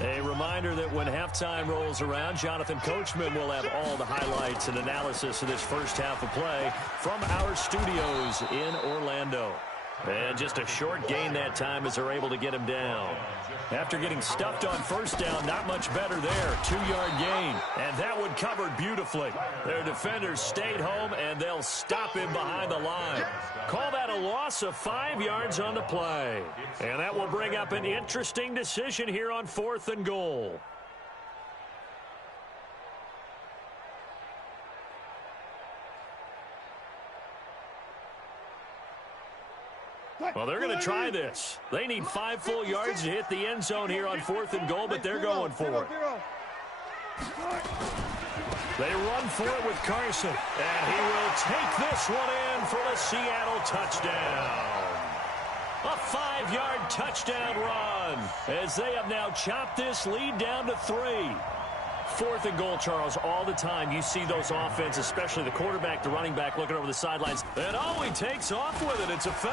A reminder that when halftime rolls around, Jonathan Coachman will have all the highlights and analysis of this first half of play from our studios in Orlando. And just a short gain that time as they're able to get him down. After getting stuffed on first down, not much better there. 2-yard gain. And that one covered beautifully. Their defenders stayed home, and they'll stop him behind the line. Call that a loss of 5 yards on the play. And that will bring up an interesting decision here on 4th and goal. Well, they're going to try this. They need 5 full yards to hit the end zone here on 4th and goal, but they're going for it. They run for it with Carson, and he will take this one in for the Seattle touchdown. A 5-yard touchdown run as they have now chopped this lead down to 3. 4th and goal, Charles, all the time you see those offense, especially the quarterback, the running back looking over the sidelines. And he takes off with it. It's a fake.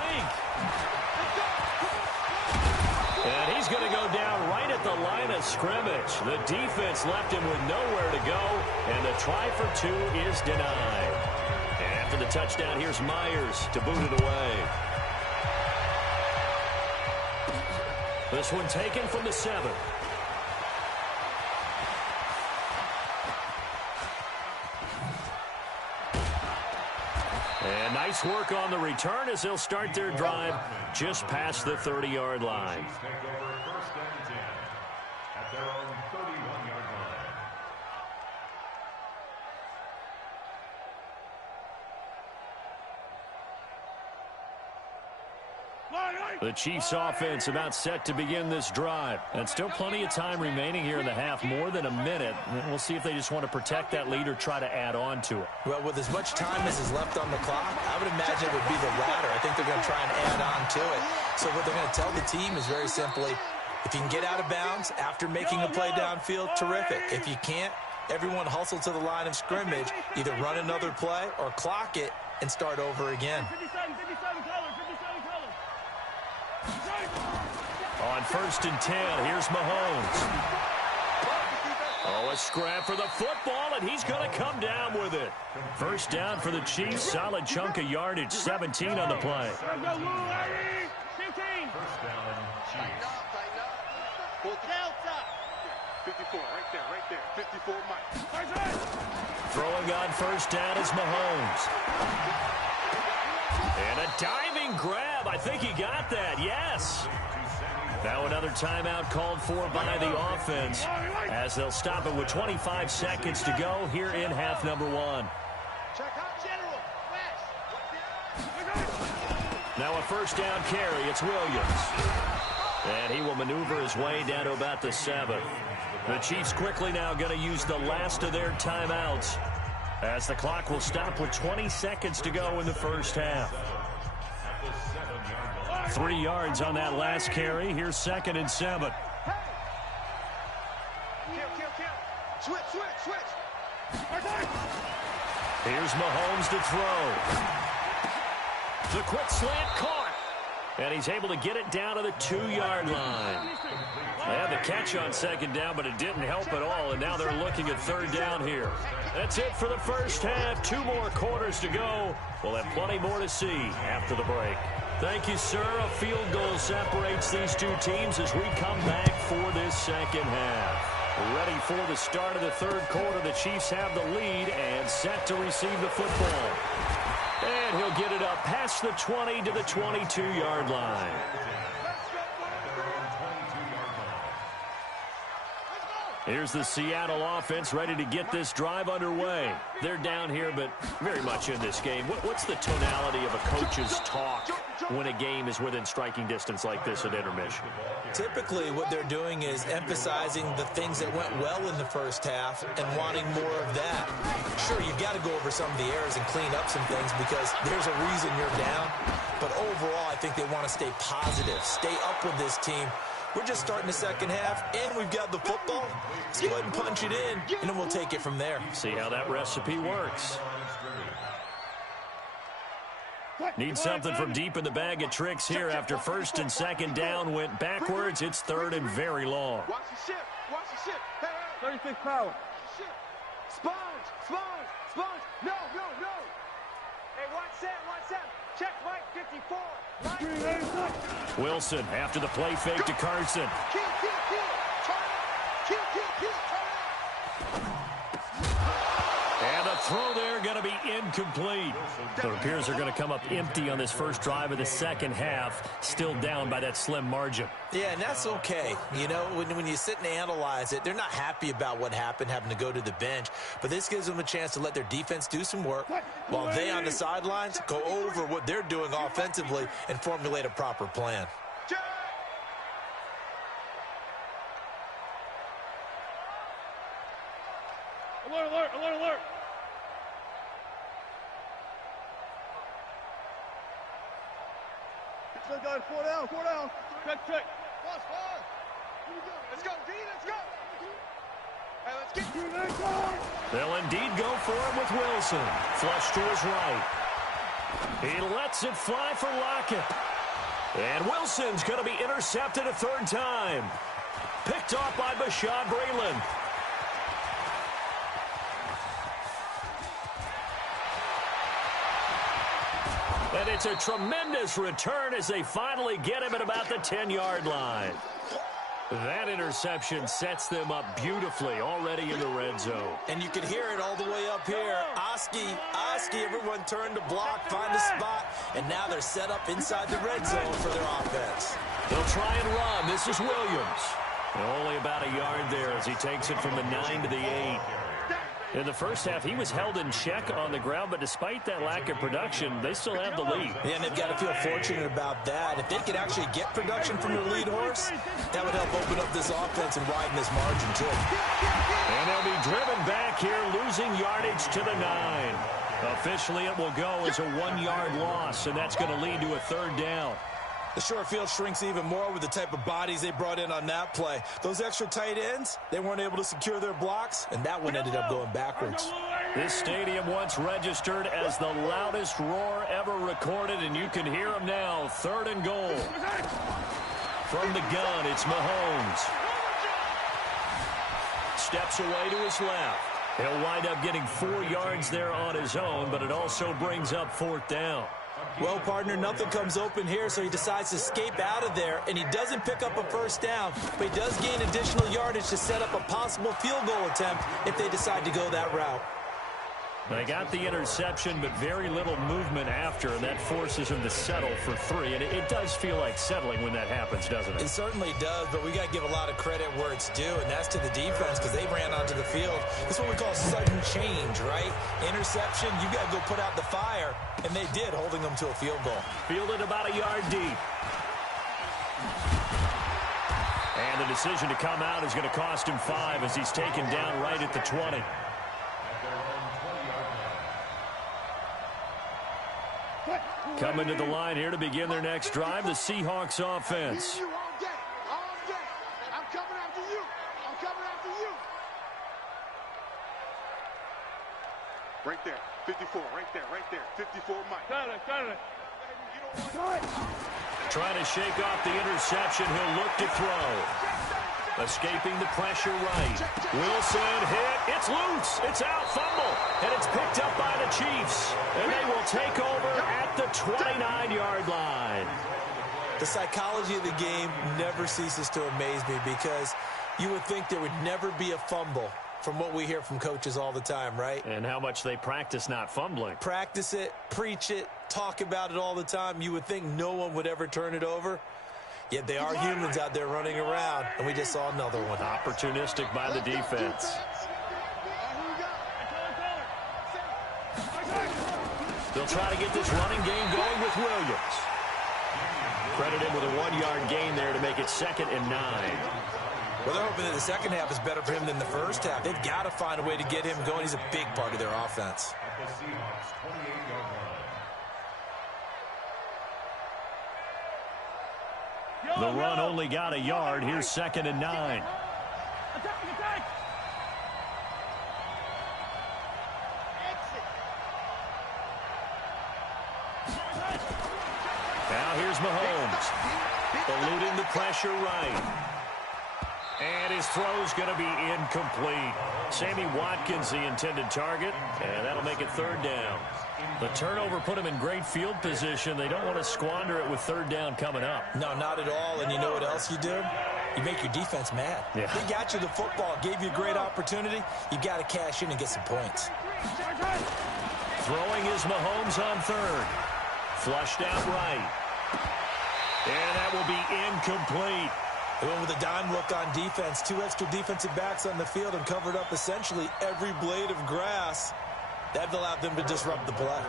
And he's going to go down right at the line of scrimmage. The defense left him with nowhere to go, and the try for 2 is denied. And after the touchdown, here's Myers to boot it away. This one taken from the 7. And nice work on the return as they'll start their drive just past the 30-yard line. The Chiefs offense about set to begin this drive. And still plenty of time remaining here in the half, more than a minute. We'll see if they just want to protect that lead or try to add on to it. Well, with as much time as is left on the clock, I would imagine it would be the latter. I think they're going to try and add on to it. So what they're going to tell the team is very simply, if you can get out of bounds after making a play downfield, terrific. If you can't, everyone hustle to the line of scrimmage, either run another play or clock it and start over again. On 1st and 10, here's Mahomes. Oh, a scrap for the football, and he's going to come down with it. First down for the Chiefs, solid chunk of yardage, 17 on the play. First down, Chiefs. 54, right there. 54, Mike. Throwing on first down is Mahomes. And a diving grab. I think he got that, yes. Now another timeout called for by the offense as they'll stop it with 25 seconds to go here in half number 1. Now a first down carry. It's Williams. And he will maneuver his way down to about the 7. The Chiefs quickly now going to use the last of their timeouts as the clock will stop with 20 seconds to go in the first half. 3 yards on that last carry. Here's 2nd and 7. Switch. Here's Mahomes to throw. The quick slant caught. And he's able to get it down to the 2-yard line. They had the catch on 2nd down, but it didn't help at all. And now they're looking at 3rd down here. That's it for the first half. 2 more quarters to go. We'll have plenty more to see after the break. Thank you, sir. A field goal separates these 2 teams as we come back for this second half. Ready for the start of the 3rd quarter. The Chiefs have the lead and set to receive the football. And he'll get it up past the 20 to the 22-yard line. Here's the Seattle offense ready to get this drive underway. They're down here, but very much in this game. What's the tonality of a coach's talk when a game is within striking distance like this at intermission? Typically, what they're doing is emphasizing the things that went well in the first half and wanting more of that. Sure, you've got to go over some of the errors and clean up some things because there's a reason you're down. But overall, I think they want to stay positive, stay up with this team. We're just starting the second half, and we've got the football. Let's go ahead and punch it in, and then we'll take it from there. See how that recipe works. Need something from deep in the bag of tricks here after first and second down went backwards. It's third and very long. Watch the ship. Watch the ship. Hey, hey. 36 power. Sponge. No. Hey, watch that. Check Mike 54. Mike. Wilson after the play fake to Carson. Kill. Turn it. Kill. Turn it. And a throw there going to be incomplete. So it appears they're going to come up empty on this first drive of the second half. Still down by that slim margin. Yeah, and that's okay. You know, when you sit and analyze it, they're not happy about what happened, having to go to the bench. But this gives them a chance to let their defense do some work while they on the sidelines go over what they're doing offensively and formulate a proper plan. Alert. Guys, four down. Check. Let's go, D. Let's go. Hey, let's get. They'll indeed go for it with Wilson. Flush to his right. He lets it fly for Lockett. And Wilson's going to be intercepted a third time. Picked off by Bashaud Breeland. And it's a tremendous return as they finally get him at about the 10-yard line. That interception sets them up beautifully already in the red zone. And you can hear it all the way up here. Oski, everyone turned to block, find a spot, and now they're set up inside the red zone for their offense. They'll try and run. This is Williams. And only about a yard there as he takes it from the 9 to the 8. In the first half, he was held in check on the ground, but despite that lack of production, they still have the lead. Yeah, and they've got to feel fortunate about that. If they could actually get production from their lead horse, that would help open up this offense and widen this margin, too. And they'll be driven back here, losing yardage to the 9. Officially, it will go as a 1-yard loss, and that's going to lead to a third down. The short field shrinks even more with the type of bodies they brought in on that play. Those extra tight ends, they weren't able to secure their blocks, and that one ended up going backwards. This stadium once registered as the loudest roar ever recorded, and you can hear them now. Third and goal. From the gun, it's Mahomes. Steps away to his left. He'll wind up getting 4 yards there on his own, but it also brings up fourth down. Well, partner, nothing comes open here, so he decides to escape out of there, and he doesn't pick up a first down, but he does gain additional yardage to set up a possible field goal attempt if they decide to go that route. They got the interception, but very little movement after, and that forces him to settle for 3. And it does feel like settling when that happens, doesn't it? It certainly does, but we got to give a lot of credit where it's due, and that's to the defense because they ran onto the field. That's what we call sudden change, right? Interception, you got to go put out the fire, and they did, holding them to a field goal. Fielded about a yard deep. And the decision to come out is going to cost him 5 as he's taken down right at the 20. Coming to the line here to begin their next drive, the Seahawks offense. I'm coming after you. Right there, 54, right there. 54, Mike. Got it. Trying to shake off the interception. He'll look to throw. Escaping the pressure right. Wilson hit. It's loose. It's out. Fumble. And it's picked up by the Chiefs. And they will take over at the 29-yard line. The psychology of the game never ceases to amaze me because you would think there would never be a fumble from what we hear from coaches all the time, right? And how much they practice not fumbling. Practice it, preach it, talk about it all the time. You would think no one would ever turn it over. Yet they are humans out there running around, and we just saw another one. Opportunistic by the defense. They'll try to get this running game going with Williams. Credit him with a 1-yard gain there to make it 2nd and 9. Well, they're hoping that the second half is better for him than the first half. They've got to find a way to get him going. He's a big part of their offense. The run only got a yard. Here's 2nd and 9. Attack! is Mahomes. Eluding the pressure right. And his throw's going to be incomplete. Sammy Watkins, the intended target, and that'll make it third down. The turnover put him in great field position. They don't want to squander it with third down coming up. No, not at all. And you know what else you do? You make your defense mad. Yeah. They got you the football, gave you a great opportunity. You got to cash in and get some points. Throwing is Mahomes on third. Flushed out right. And that will be incomplete. They went with a dime look on defense. 2 extra defensive backs on the field and covered up essentially every blade of grass. That allowed them to disrupt the play.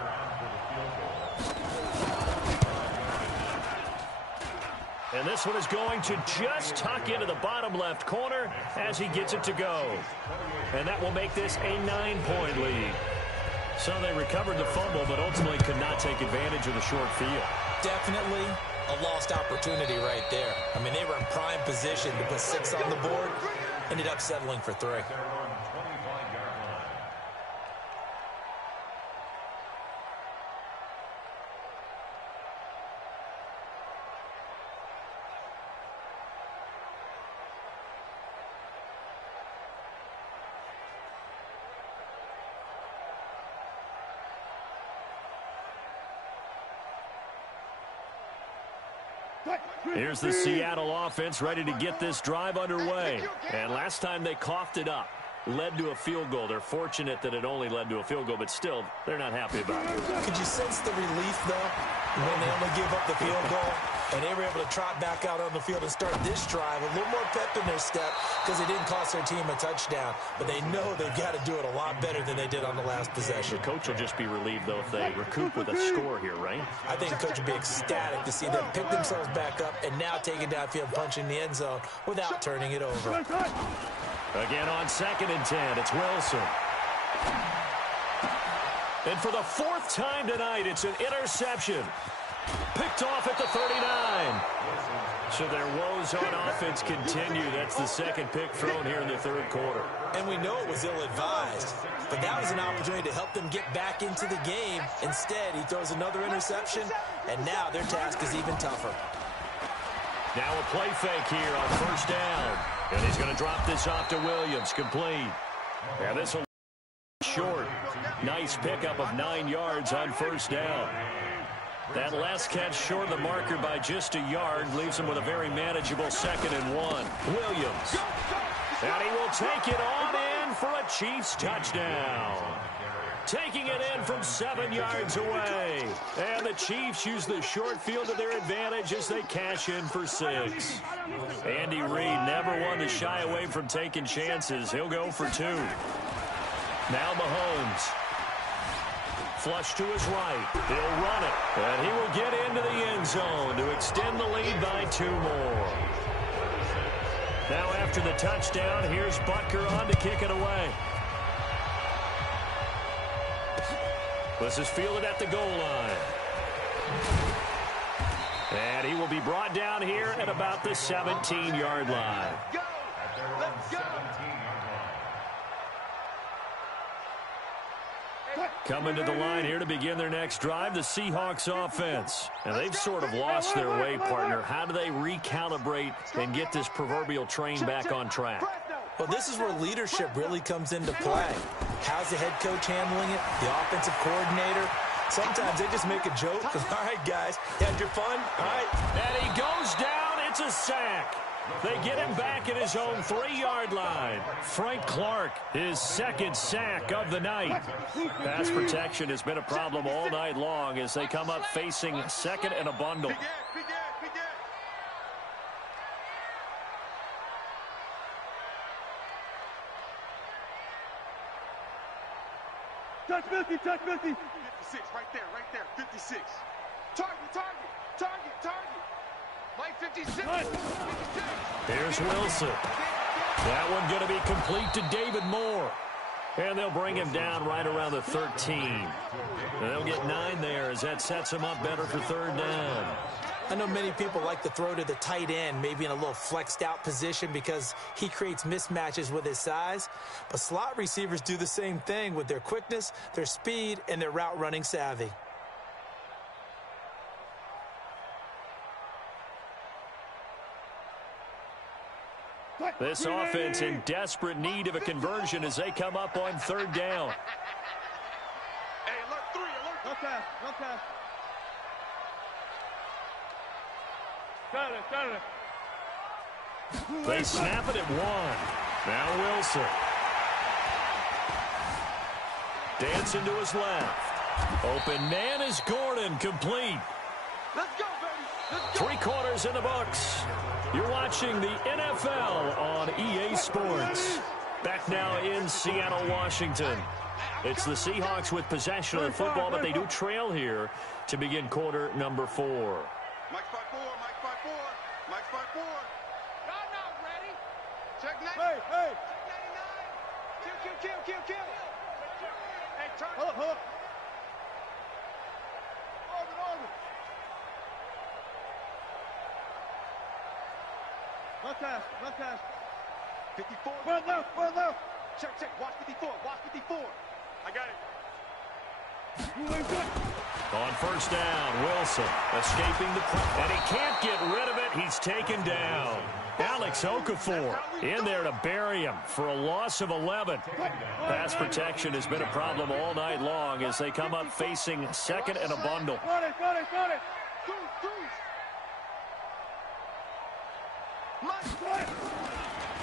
And this one is going to just tuck into the bottom left corner as he gets it to go. And that will make this a 9-point lead. So they recovered the fumble, but ultimately could not take advantage of the short field. Definitely a lost opportunity right there. I mean, they were in prime position to put 6 on the board. Ended up settling for 3. Here's the Seattle offense ready to get this drive underway. And last time they coughed it up, led to a field goal. They're fortunate that it only led to a field goal, but still, they're not happy about it. Could you sense the relief, though, when they only give up the field goal? And they were able to trot back out on the field and start this drive. A little more pep in their step because it didn't cost their team a touchdown. But they know they've got to do it a lot better than they did on the last possession. The coach will just be relieved, though, if they recoup with a score here, right? I think the coach would be ecstatic to see them pick themselves back up and now take it downfield, punching the end zone without turning it over. Again on 2nd and 10, it's Wilson. And for the 4th time tonight, it's an interception. Picked off at the 39. So their woes on offense continue. That's the 2nd pick thrown here in the 3rd quarter. And we know it was ill-advised, but that was an opportunity to help them get back into the game. Instead, he throws another interception, and now their task is even tougher. Now a play fake here on 1st down. And he's going to drop this off to Williams, complete. And this will be short. Nice pickup of 9 yards on 1st down. That last catch short of the marker by just a yard leaves him with a very manageable 2nd and 1. Williams. And he will take it on in for a Chiefs touchdown. Taking it in from 7 yards away. And the Chiefs use the short field to their advantage as they cash in for 6. Andy Reid never one to shy away from taking chances. He'll go for 2. Now Mahomes. Flush to his right. He'll run it. And he will get into the end zone to extend the lead by 2 more. Now after the touchdown, here's Butker on to kick it away. This is fielded at the goal line. And he will be brought down here at about the 17-yard line. Let's go. Coming to the line here to begin their next drive, the Seahawks offense. And they've sort of lost their way, partner. How do they recalibrate and get this proverbial train back on track? Well, this is where leadership really comes into play. How's the head coach handling it? The offensive coordinator? Sometimes they just make a joke. All right, guys, had your fun? All right. And he goes down. It's a sack. They get him back at his own 3-yard line. Frank Clark, his 2nd sack of the night. Pass protection has been a problem all night long as they come up facing 2nd and a bundle. Touch 50, touch 50. 56, right there, 56. Target. Mike 56. Here's Wilson. That one going to be complete to David Moore. And they'll bring him down right around the 13. And they'll get 9 there as that sets him up better for 3rd down. I know many people like to throw to the tight end, maybe in a little flexed out position because he creates mismatches with his size. But slot receivers do the same thing with their quickness, their speed, and their route running savvy. This offense in desperate need of a conversion as they come up on third down. Hey, alert 3, alert. No pass, no pass. Got it. They snap it at 1. Now Wilson. Dancing to his left. Open man is Gordon, complete. Let's go, baby. Let's go. 3 quarters in the books. You're watching the NFL on EA Sports. Back now in Seattle, Washington. It's the Seahawks with possession of the football, but they do trail here to begin quarter number 4. Mike 5-4, Mike 5-4, Mike 5-4. Y'all not ready. Check 9. Hey. Check 99. Kill. Hey, turn. Hold up. Orbit. No pass. 54. One left. Check. Watch 54. I got it. On first down, Wilson escaping the pressure. And he can't get rid of it. He's taken down. Alex Okafor in there to bury him for a loss of 11. Pass protection has been a problem all night long as they come up facing second and a bundle. Got it.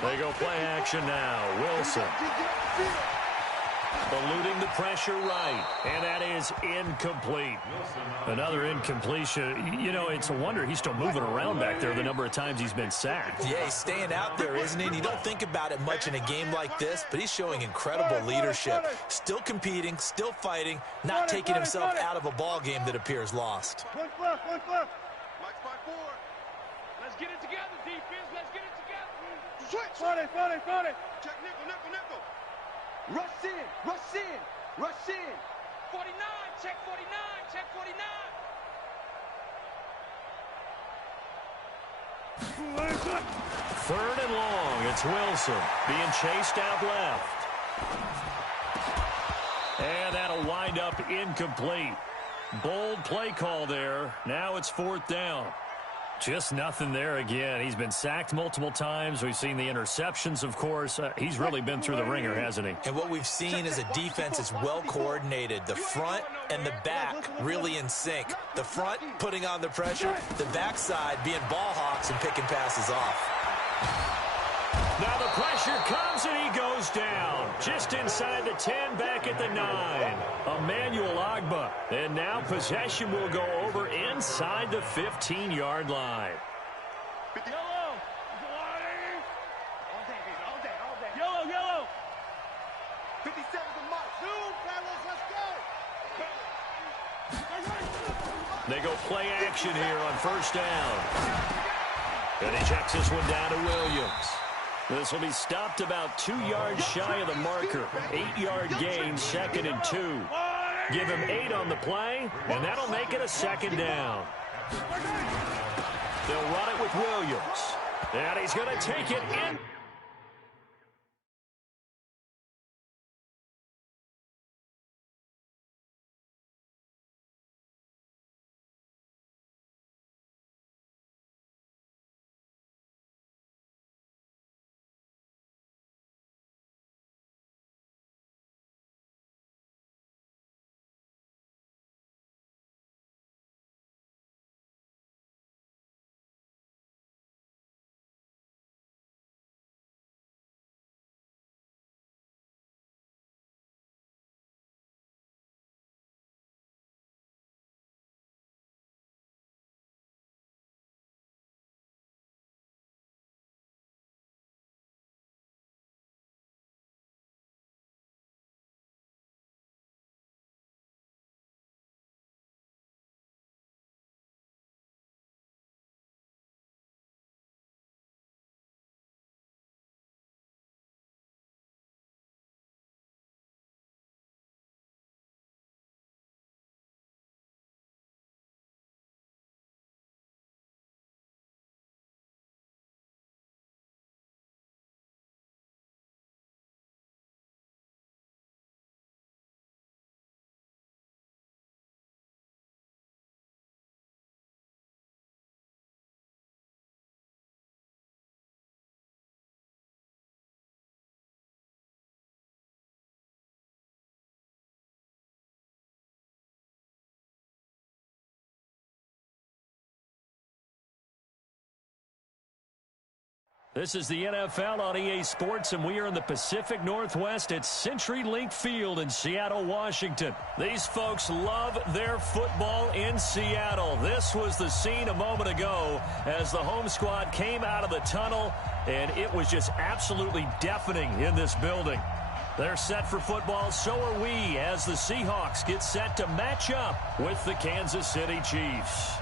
They go play action now. Wilson eluding the pressure right, and that is incomplete. Another incompletion. You know, it's a wonder he's still moving around back there the number of times he's been sacked. Yeah, he's staying out there, isn't he? And you don't think about it much in a game like this, but he's showing incredible leadership. Still competing, still fighting, not taking himself out of a ball game that appears lost. One left. Mike 5-4. Let's get it together, defense. Let's get it together. Switch. Got it. Check nickel. Rush in. 49. Check 49. Third and long. It's Wilson being chased out left. And that'll wind up incomplete. Bold play call there. Now it's fourth down. Just nothing there again. He's been sacked multiple times. We've seen the interceptions, of course. He's really been through the ringer, hasn't he? And what we've seen is a defense that's well coordinated. The front and the back really in sync. The front putting on the pressure, the backside being ball hawks and picking passes off. Now the pressure comes and he goes down. Just inside the 10, back at the 9. Emmanuel Ogbah. And now possession will go over inside the 15-yard line. Yellow. All day. Yellow. 57's a mark. Zoom, fellas, let's go. They go play action here on first down. And he checks this one down to Williams. This will be stopped about 2 yards shy of the marker. 8-yard gain, 2nd and 2. Give him 8 on the play, and that'll make it a second down. They'll run it with Williams. And he's going to take it in. This is the NFL on EA Sports, and we are in the Pacific Northwest at CenturyLink Field in Seattle, Washington. These folks love their football in Seattle. This was the scene a moment ago as the home squad came out of the tunnel, and it was just absolutely deafening in this building. They're set for football, so are we, as the Seahawks get set to match up with the Kansas City Chiefs.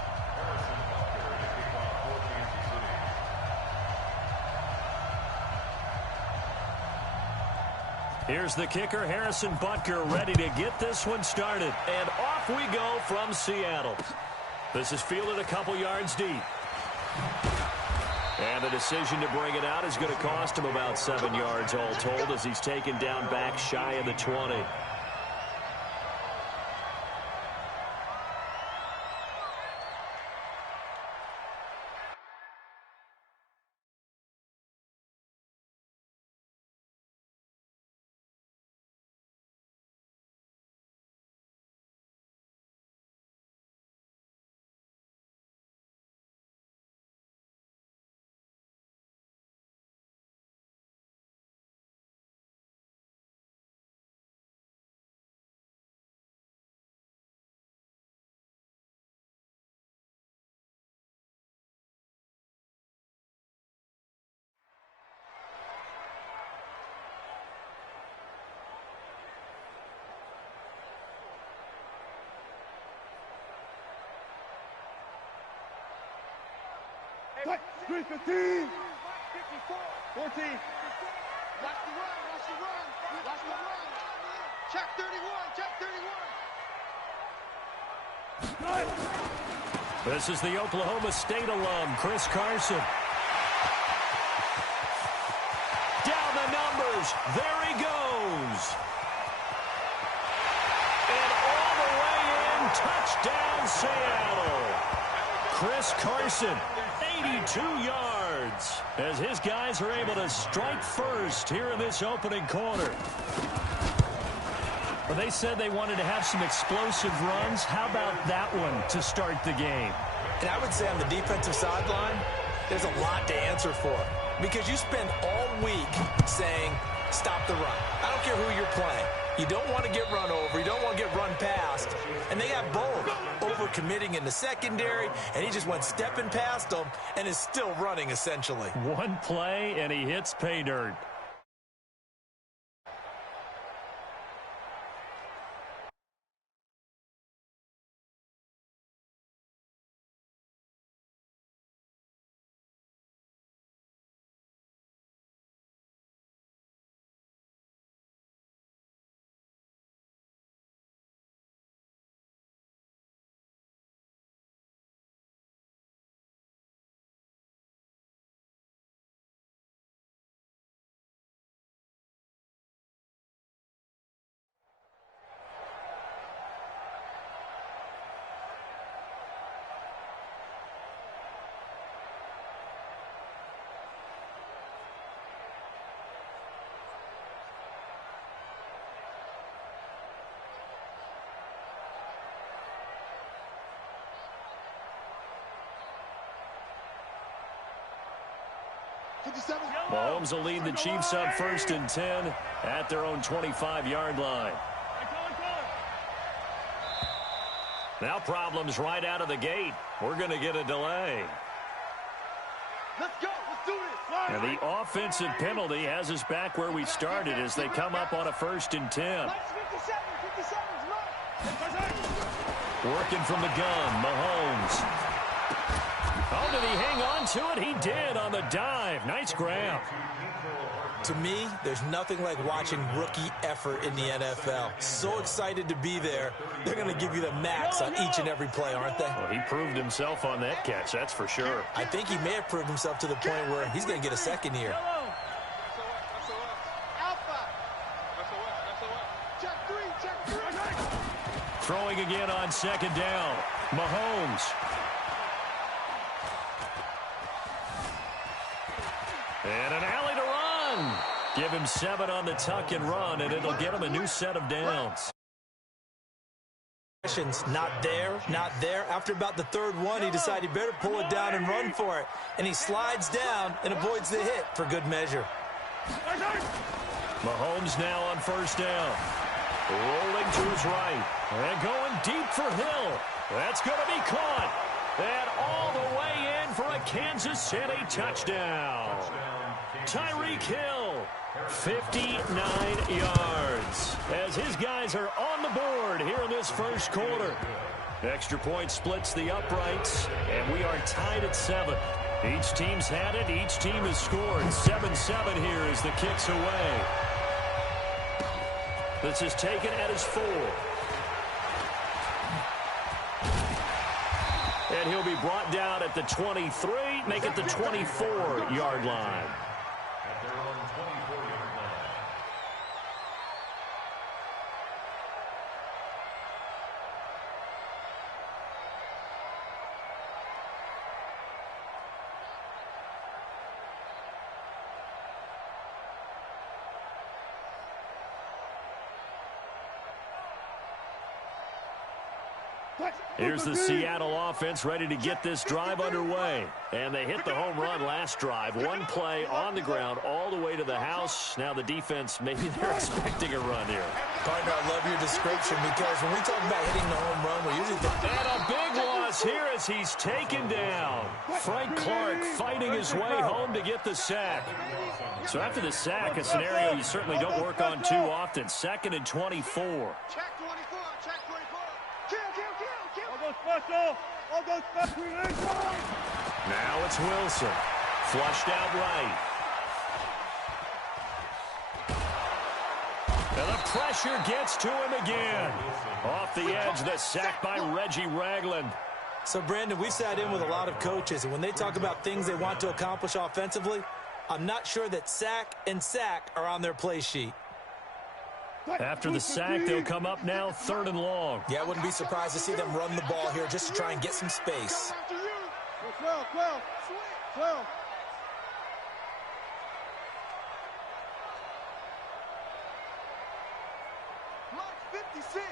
Here's the kicker, Harrison Butker, ready to get this one started. And off we go from Seattle. This is fielded a couple yards deep. And the decision to bring it out is going to cost him about 7 yards all told as he's taken down back shy of the 20. What? 315. 14. Watch the run. Watch the run. Watch the run. Check 31. Check 31. This is the Oklahoma State alum, Chris Carson. Down the numbers. There he goes. And all the way in. Touchdown, Seattle. Chris Carson, 82 yards, as his guys are able to strike first here in this opening quarter. Well, they said they wanted to have some explosive runs. How about that one to start the game? And I would say on the defensive sideline, there's a lot to answer for. Because you spend all week saying, stop the run. I don't care who you're playing. You don't want to get run over. You don't want to get run past. And they got both. Over-committing in the secondary, and he just went stepping past them and is still running, essentially. One play, and he hits pay dirt. Mahomes will lead the Chiefs up 1st and 10 at their own 25-yard line. Now problems right out of the gate. We're going to get a delay. Let's go. Let's do this. And the offensive penalty has us back where we started as they come up on a 1st and 10. 57's Working from the gun, Mahomes. Oh, did he hang on to it? He did on the dive. Nice grab. To me, there's nothing like watching rookie effort in the NFL. So excited to be there. They're going to give you the max on each and every play, aren't they? Well, he proved himself on that catch, that's for sure. I think he may have proved himself to the point where he's going to get a second year. Throwing again on 2nd down. Mahomes. And an alley to run. Give him 7 on the tuck and run, and it'll get him a new set of downs. Not there, not there. After about the third one, he decided he better pull it down and run for it. And he slides down and avoids the hit for good measure. Mahomes now on first down. Rolling to his right. And going deep for Hill. That's going to be caught. And all the way in for a Kansas City touchdown. Tyreek Hill, 59 yards. As his guys are on the board here in this first quarter. Extra point splits the uprights, and we are tied at 7. Each team's had it. Each team has scored. 7-7 here as the kick's away. This is taken at his 4. And he'll be brought down at the 23, make it the 24-yard line. Here's the Seattle offense ready to get this drive underway. And they hit the home run last drive. One play on the ground all the way to the house. Now the defense, maybe they're expecting a run here. Partner, I love your description because when we talk about hitting the home run, we usually think... And a big loss here as he's taken down. Frank Clark fighting his way home to get the sack. So after the sack, a scenario you certainly don't work on too often. 2nd and 24. Check 24, check 24. Kill, kill, kill, kill. I'll go special. I'll go special. Now it's Wilson. Flushed out right. And the pressure gets to him again. Off the edge, the sack by Reggie Ragland. So, Brandon, we sat in with a lot of coaches, and when they talk about things they want to accomplish offensively, I'm not sure that sack and sack are on their play sheet. After the sack, they'll come up now 3rd and long. Yeah, I wouldn't be surprised to see them run the ball here just to try and get some space. 12, 12, 12. Mike's 56.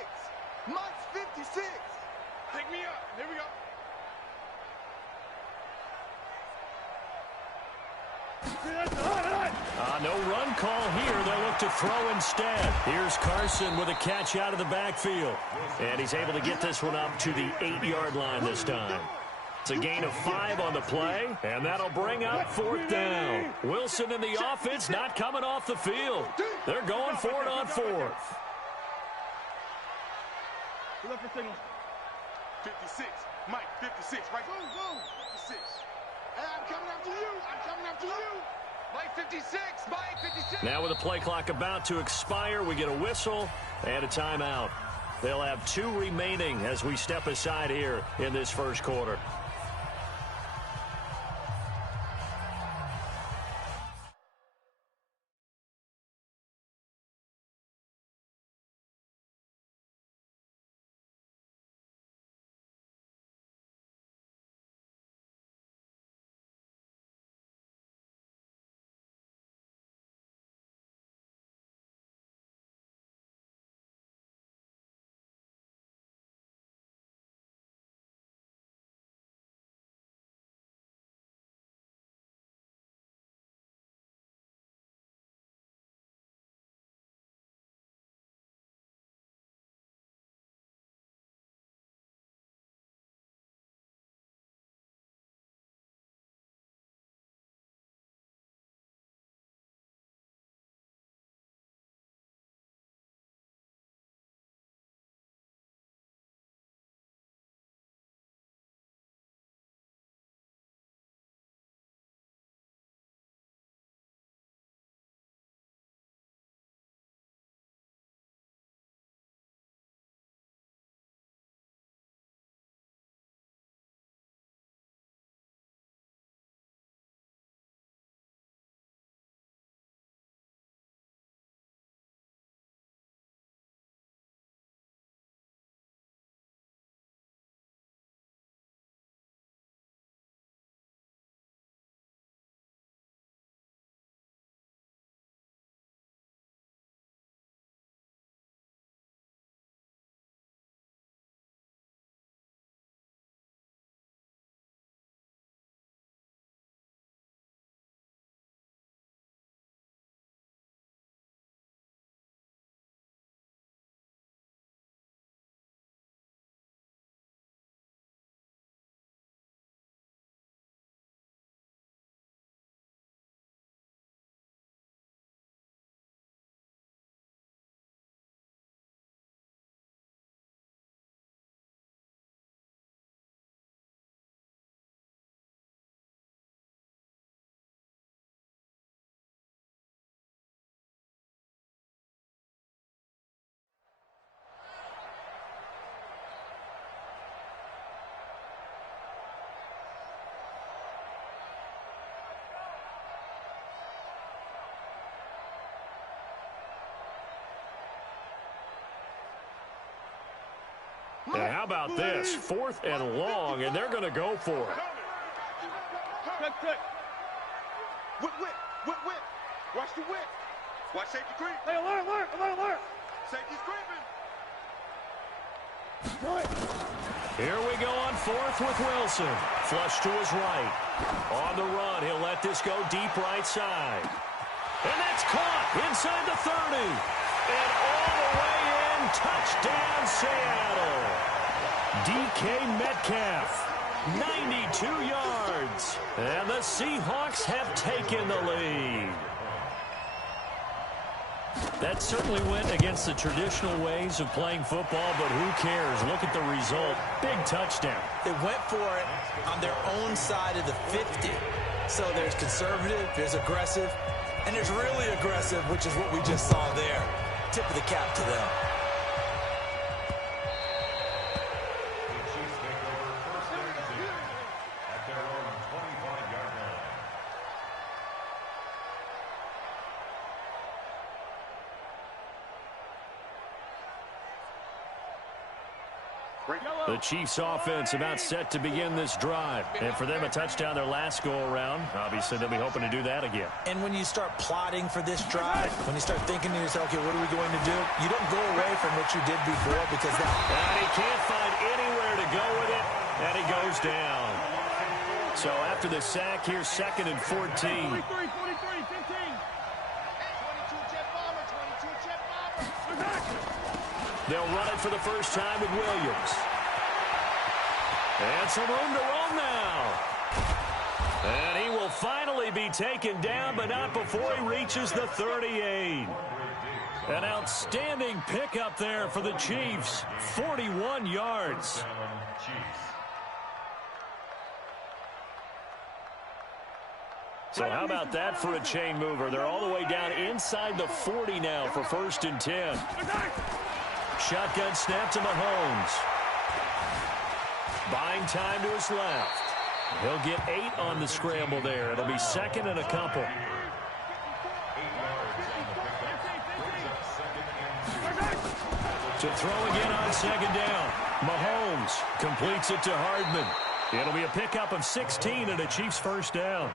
Mike's 56. Pick me up. Here we go. No run call here. They'll look to throw instead. Here's Carson with a catch out of the backfield. And he's able to get this one up to the 8-yard line this time. It's a gain of 5 on the play, and that'll bring up 4th down. Wilson and the offense not coming off the field. They're going for it on 4th. Look for signal. 56. Mike, 56. Right. Boom, boom. 56. Hey, I'm coming after you. I'm coming after you. Mike 56. Mike 56. Now with the play clock about to expire, we get a whistle and a timeout. They'll have 2 remaining as we step aside here in this first quarter. And how about this? 4th and long, and they're going to go for it. Check. Whip. Watch the whip. Watch safety creep. Hey, alert. Safety's creeping. Here we go on 4th with Wilson. Flush to his right. On the run, he'll let this go deep right side. And that's caught inside the 30. And all the way in, touchdown Seattle. DK Metcalf, 92 yards. And the Seahawks have taken the lead. That certainly went against the traditional ways of playing football, but who cares? Look at the result. Big touchdown. They went for it on their own side of the 50. So there's conservative, there's aggressive, and there's really aggressive, which is what we just saw there. Tip of the cap to them. The Chiefs offense about set to begin this drive. And for them, a touchdown their last go-around. Obviously, they'll be hoping to do that again. And when you start plotting for this drive, when you start thinking to yourself, okay, what are we going to do? You don't go away from what you did before because that... And he can't find anywhere to go with it, and he goes down. So after the sack, here's 2nd and 14. 43, 15. 22 jet bomber, 22 jet bomber. They'll run it for the first time with Williams. And some room to roam now. And he will finally be taken down, but not before he reaches the 38. An outstanding pickup there for the Chiefs. 41 yards. So how about that for a chain mover? They're all the way down inside the 40 now for 1st and 10. Shotgun snap to Mahomes. Buying time to his left. He'll get 8 on the scramble there. It'll be 2nd and a couple. To throw again on 2nd down. Mahomes completes it to Hardman. It'll be a pickup of 16 and a Chiefs first down.